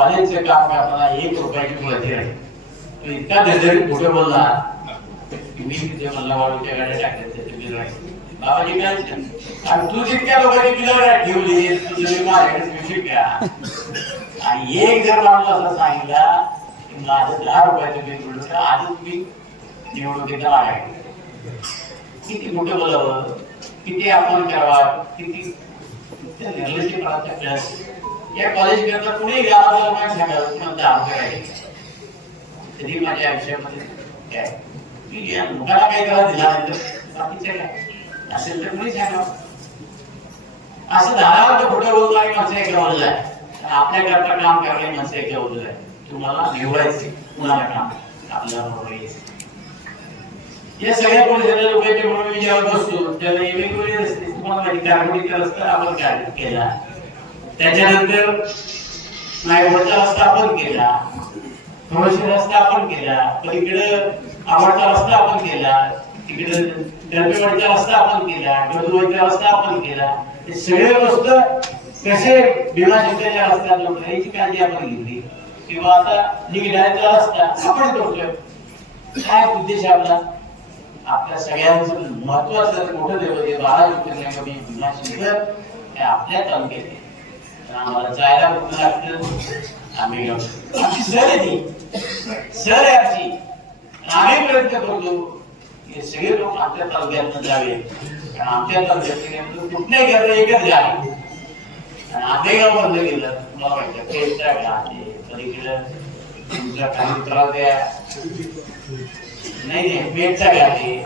कॉलेजचे काम करताना एक रुपयाची मजे आहे इतका दर्जरी कुठे बोलला मी तिथे मला वाळूच्या गाड्या टाकल्या त्याचे बिल बाबाजी काय आणि तू जितक्या लोकांनी बिल ठेवली? तुझे माझ्याकडे विषय घ्या आणि एक जर माणूस असं सांगितला की माझं दहा रुपयाचं बिल पडलं आधी तुम्ही निवडणुकीचा आहे किती मोठं बोलावं किती आपण करावा किती त्या निर्लज्जपणाच्या खेळात या कॉलेज करता कुणी गावाला मला सांगा तुम्हाला दहा आहे कधी माझ्या आयुष्यामध्ये? काय? मी या लोकांना काही करा दिला नाही तर काय असेल तर कुणी सांगा असं धारावर खोटं बोलतो आणि माणसं एक लावलेलं आहे. आपल्या करता काम करायला माणसं एक लावलेलं आहे. तुम्हाला निवडायचे कुणाला काम? आपल्याला बरोबर या सगळ्या परिसराच्या लोकांच्या म्हणून मी जेव्हा बसतो त्याला वेगवेगळे रस्ते तुम्हाला माहिती कारगुटीचा रस्ता आपण काय केला? त्याच्यानंतर नायवडचा रस्ता आपण केला. थोडशी रस्ता आपण केला. पलीकडे आवडचा रस्ता आपण केला. तिकडे दर्पेवाडीचा रस्ता आपण केला. गडुवाडीचा रस्ता आपण केला. हे सगळे रस्ते कसे भीमा जिल्ह्याच्या रस्त्यात जोडले याची काळजी आपण घेतली. किंवा आता निघण्याचा रस्ता आपण जोडतोय काय उद्देश आहे आपला. आपल्या सगळ्यांचं महत्वाचं मोठं देव जे बारा ज्योतिर्लिंग भीमा शंकर हे आपल्या तालुक्यात आहे. आम्हाला जायला कुठं लागतं. आम्ही आमची सर आहे ती. सर आहे आमची. आम्ही प्रयत्न करतो हे सगळे लोक आमच्या तालुक्यातनं जावे. कारण आमच्या तालुक्यात कुठल्याही गेलं एकच घ्या आणि आंबेगाव बंद केलं तुम्हाला वाटतं पेटचा घ्या ते पलीकडे तुमचा काही त्रास द्या. नाही नाही पेटचा घ्या आहे.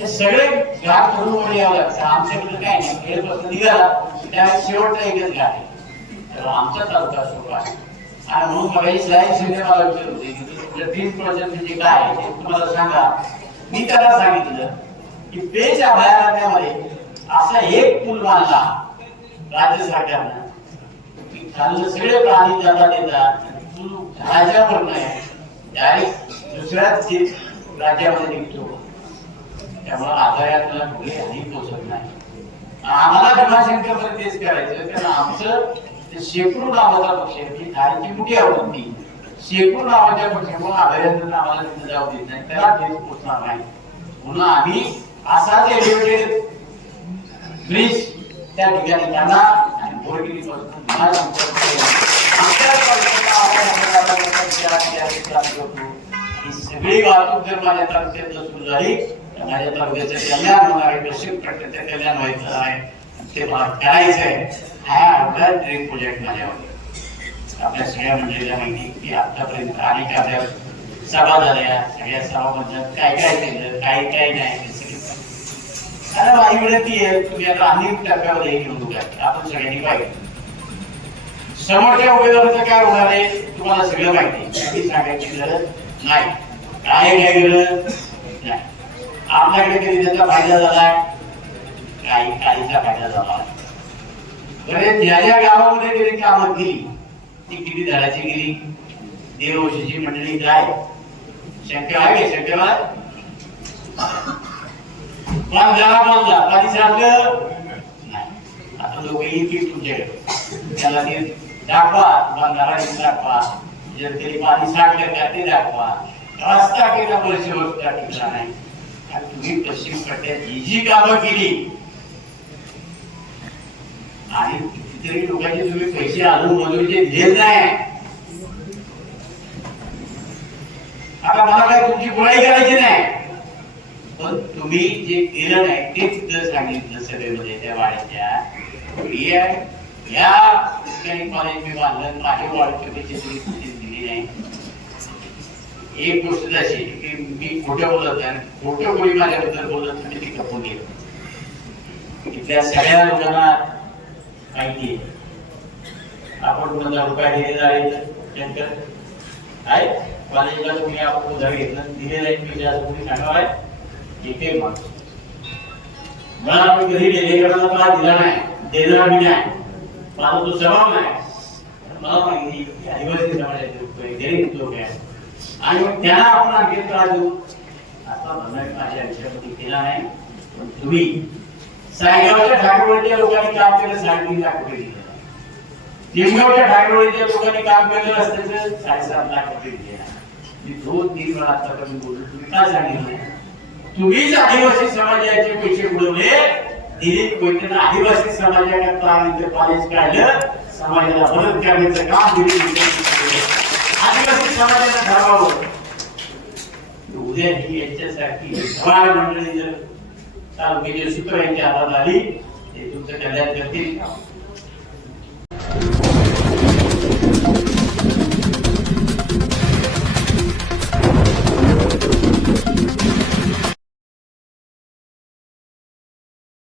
हे सगळे घाट करून पुढे यावं लागतं आमच्याकडे काय नाही खेळ फक्त निघाला त्या शेवटचा एकच घाट आहे. तर आमचा तालुका सोपा आहे. आणि म्हणून मला ही लाईन सिनेमा मला विचारत होते की तुमच्या तीन प्रोजेक्ट म्हणजे काय आहे ते तुम्हाला सांगा. मी त्याला सांगितलं की पेच अभयारण्यामध्ये असा एक पूल बांधला राज्य सरकारनं. की खाल्लं सगळे प्राणी जातात येतात पूल राज्यावर नाही डायरेक्ट दुसऱ्याच राज्यामध्ये निघतो. त्यामुळे आदायातला पुढे हानी पोचत नाही. आम्हाला भीमाशंकर तेच करायचं कारण आमचं ते शेकडो नावाचा पक्ष आहे. की खायची मोठी आवडती शेकडो नावाच्या पक्षामुळे आदायातून आम्हाला तिथे जाऊ देत नाही. त्याला तेच पोचणार नाही. म्हणून आम्ही असाच एलिव्हेटेड ब्रिज त्या ठिकाणी त्यांना आणि बोरगिरी पासून पुन्हा संपर्क सगळी वाहतूक जर माझ्या तालुक्यात सुरू झाली तर माझ्या कल्याण होणार आहे प्रकारचं कल्याण व्हायचं आहे. ते मला करायचं आहे. हा आपला ड्रीम प्रोजेक्ट माझ्यावर आपल्या सगळ्या मंडळीला माहिती की आतापर्यंत अनेक आपल्या सभा झाल्या. सगळ्या सभामधनं काय काय केलं काय काय नाही ते सगळे. अरे माझी आहे तुम्ही आता अनेक टप्प्यावर हे घेऊन नका आपण सगळ्यांनी पाहिजे समोरच्या उमेदवाराचं काय होणार आहे तुम्हाला सगळं माहिती आहे. सांगायची गरज नाही. काय काय गरज नाही. आपल्याकडे किती त्याचा फायदा झालाय? काही काहीचा फायदा झाला. म्हणजे ज्या ज्या गावामध्ये गेली कामं केली ती किती झाडाची गेली देववशीची मंडळी काय? शक्य आहे का शंकर पण जरा बोलला कधी सांगलं आता लोक येतील तुमच्याकडे. त्याला ते दाखवा बंधारा दाखवा. जर तरी पाणी साठलं का ते दाखवा. रस्ता केला पैसे त्या ठिकाण नाही तुम्ही पश्चिम कट्ट्यात ही जी कामं केली आणि कितीतरी लोकांचे तुम्ही पैसे आणून मजुरीचे घेत नाही. आता मला काय तुमची बुराई करायची नाही. पण तुम्ही जे केलं नाही ते तिथं सांगितलं सभेमध्ये त्या वाड्याच्या या ठिकाणी कॉलेज मी बांधलं माझे वॉर्ड परिस्थिती दिली नाही. एक गोष्ट अशी की मी खोट्या बोलत आहे खोटं कोणी माझ्याबद्दल बोलत म्हणजे ती खपून गेलं इथल्या सगळ्या लोकांना माहिती आहे. आपण कोणाला रुपया दिलेला आहे शंकर आहे. कॉलेजला तुम्ही आपण उधार घेतलं दिलेलं आहे की असं कोणी सांगणार आहे येते मग मला आपण कधी डेलेकरांना मला दिला नाही देणार मी नाही. माझा तो स्वभाव नाही. मला माहिती आदिवासी समाजाचे रुपये गरीब लोक आहे आणि मग त्यांना आपण आणखी त्रास देऊ. आता म्हणणं माझ्या विषयामध्ये केला नाही पण तुम्ही सायगावच्या ठाकरवाडीच्या लोकांनी काम केलं साडेतीन लाख रुपये दिले लिंगावच्या ठाकरवाडीच्या लोकांनी काम केलं असतं तर साडेसात लाख रुपये दिले मी दोन तीन वेळा आतापर्यंत बोललो तुम्ही काय सांगितलं तुम्हीच आदिवासी समाजाचे पैसे उडवले दिलीप कोयतेनं आदिवासी समाजाकरता कॉलेज काढलं समाजाला मदत करण्याचं काम दिले व्यवस्थित केलं. आदिवासी समाजाला ठरवावं उद्या ही याच्यासाठी सवाल मंडळी जर तालुक्याचे सूत्र यांच्या हातात आली ते तुमचं कल्याण करतील